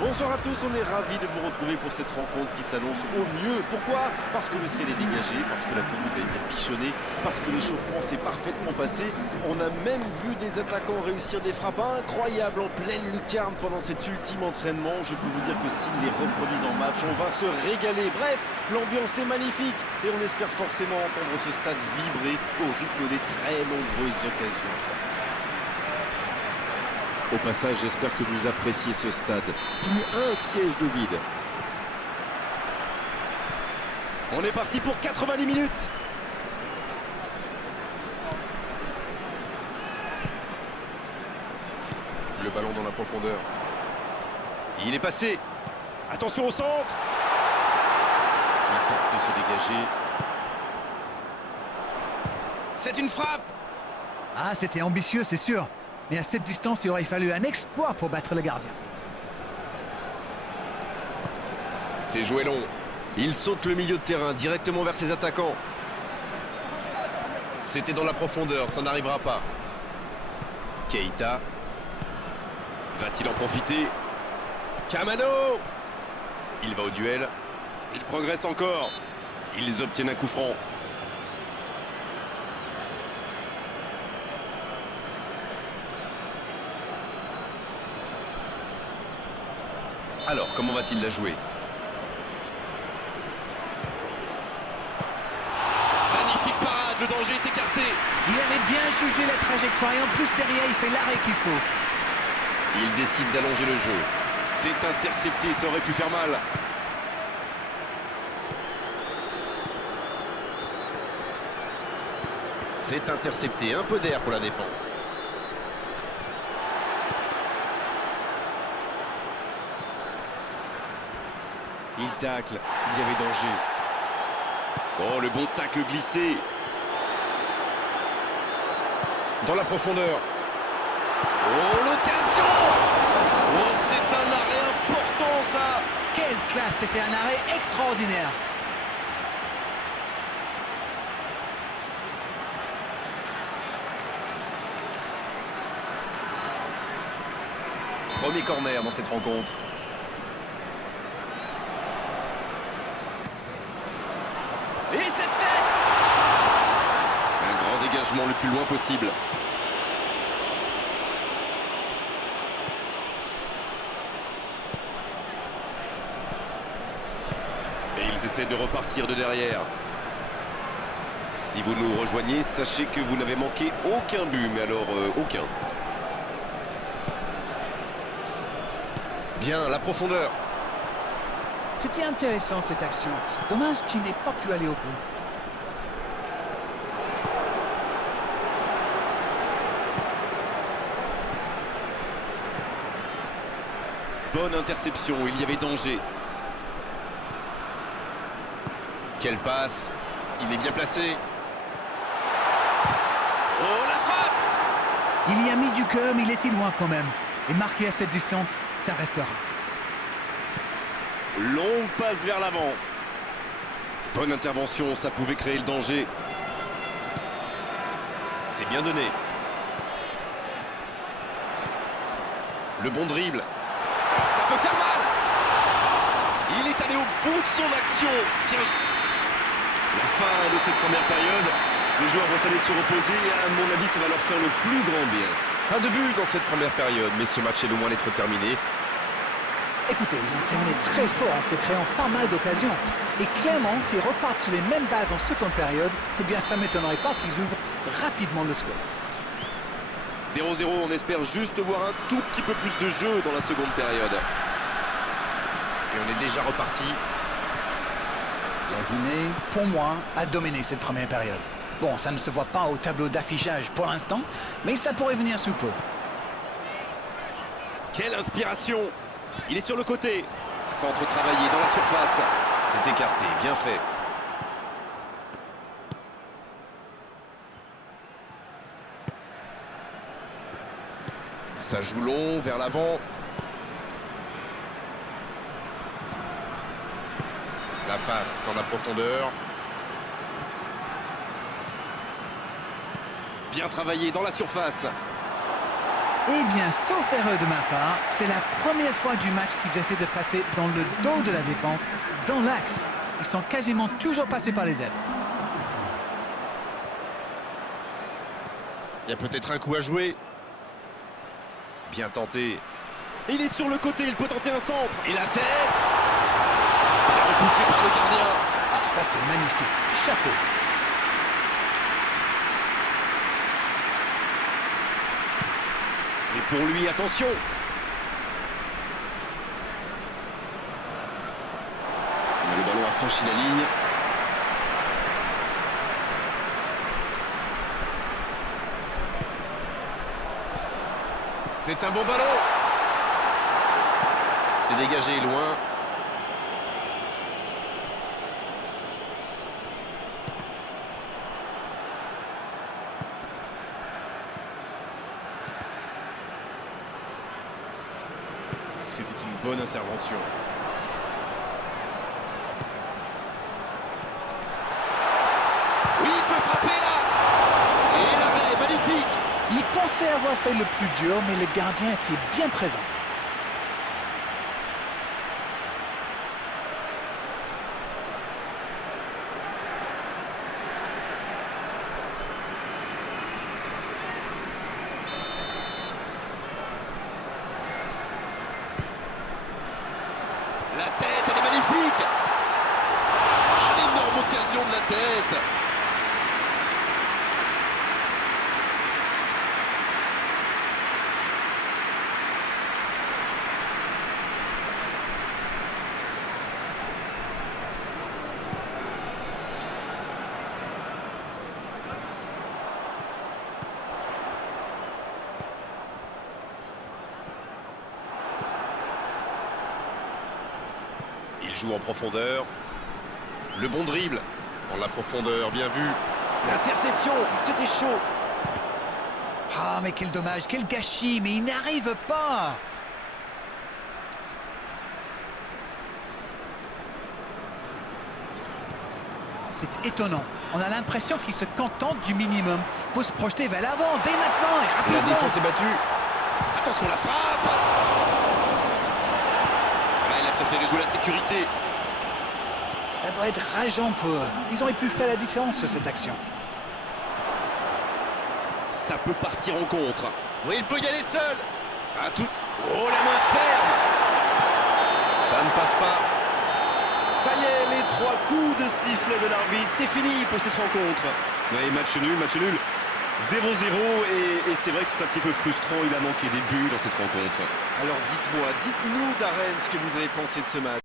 Bonsoir à tous, on est ravis de vous retrouver pour cette rencontre qui s'annonce au mieux. Pourquoi? Parce que le ciel est dégagé, parce que la pelouse a été bichonnée, parce que l'échauffement s'est parfaitement passé. On a même vu des attaquants réussir des frappes incroyables en pleine lucarne pendant cet ultime entraînement. Je peux vous dire que s'ils les reproduisent en match, on va se régaler. Bref, l'ambiance est magnifique et on espère forcément entendre ce stade vibrer au rythme des très nombreuses occasions. Au passage, j'espère que vous appréciez ce stade. Plus un siège de vide. On est parti pour 90 minutes. Le ballon dans la profondeur. Il est passé. Attention au centre. Il tente de se dégager. C'est une frappe. Ah, c'était ambitieux, c'est sûr. Mais à cette distance, il aurait fallu un exploit pour battre le gardien. C'est joué long. Il saute le milieu de terrain directement vers ses attaquants. C'était dans la profondeur, ça n'arrivera pas. Keita. Va-t-il en profiter? Kamano. Il va au duel. Il progresse encore. Ils obtiennent un coup franc. Alors, comment va-t-il la jouer? Magnifique parade, le danger est écarté. Il avait bien jugé la trajectoire et en plus derrière, il fait l'arrêt qu'il faut. Il décide d'allonger le jeu. C'est intercepté, ça aurait pu faire mal. C'est intercepté, un peu d'air pour la défense. Il tacle, il y avait danger. Oh, le bon tacle glissé. Dans la profondeur. Oh, l'occasion! Oh, c'est un arrêt important, ça! Quelle classe, c'était un arrêt extraordinaire. Premier corner dans cette rencontre. Et cette tête! Un grand dégagement le plus loin possible. Et ils essaient de repartir de derrière. Si vous nous rejoignez, sachez que vous n'avez manqué aucun but, mais alors aucun. Bien, la profondeur. C'était intéressant cette action. Dommage qu'il n'ait pas pu aller au bout. Bonne interception, il y avait danger. Quelle passe. Il est bien placé. Oh, la frappe! Il y a mis du cœur, mais il était loin quand même. Et marqué à cette distance, ça restera. Longue passe vers l'avant. Bonne intervention, ça pouvait créer le danger. C'est bien donné. Le bon dribble. Ça peut faire mal. Il est allé au bout de son action. Bien. La fin de cette première période. Les joueurs vont aller se reposer et à mon avis, ça va leur faire le plus grand bien. Pas de but dans cette première période, mais ce match est loin d'être terminé. Écoutez, ils ont terminé très fort en se créant pas mal d'occasions. Et clairement, s'ils repartent sur les mêmes bases en seconde période, eh bien ça ne m'étonnerait pas qu'ils ouvrent rapidement le score. 0-0, on espère juste voir un tout petit peu plus de jeu dans la seconde période. Et on est déjà reparti. La Guinée, pour moi, a dominé cette première période. Bon, ça ne se voit pas au tableau d'affichage pour l'instant, mais ça pourrait venir sous peu. Quelle inspiration! Il est sur le côté. Centre travaillé dans la surface. C'est écarté, bien fait. Ça joue long, vers l'avant. La passe dans la profondeur. Bien travaillé dans la surface. Eh bien, sauf erreur de ma part, c'est la première fois du match qu'ils essaient de passer dans le dos de la défense, dans l'axe. Ils sont quasiment toujours passés par les ailes. Il y a peut-être un coup à jouer. Bien tenté. Il est sur le côté, il peut tenter un centre. Et la tête. Bien repoussé par le gardien. Ah, ça c'est magnifique. Chapeau. Et pour lui, attention. Le ballon a franchi la ligne. C'est un bon ballon. C'est dégagé loin. C'était une bonne intervention. Oui, il peut frapper là. Et l'arrêt, magnifique. Il pensait avoir fait le plus dur, mais le gardien était bien présent. La tête, elle est magnifique. Oh, l'énorme occasion de la tête. Il joue en profondeur. Le bon dribble. En la profondeur, bien vu. L'interception, c'était chaud. Ah, mais quel dommage, quel gâchis, mais il n'arrive pas. C'est étonnant. On a l'impression qu'il se contente du minimum. Faut se projeter vers l'avant, dès maintenant et rapidement. La défense est battue. Attention, la frappe. Il a préféré jouer la sécurité. Ça doit être rageant pour eux. Ils auraient pu faire la différence sur cette action. Ça peut partir en contre. Oui, il peut y aller seul. À tout. Oh, la main ferme. Ça ne passe pas. Ça y est, les 3 coups de sifflet de l'arbitre. C'est fini pour cette rencontre. Oui, match nul, match nul. 0-0 et c'est vrai que c'est un petit peu frustrant. Il a manqué des buts dans cette rencontre. Alors dites-moi, dites-nous Darren ce que vous avez pensé de ce match.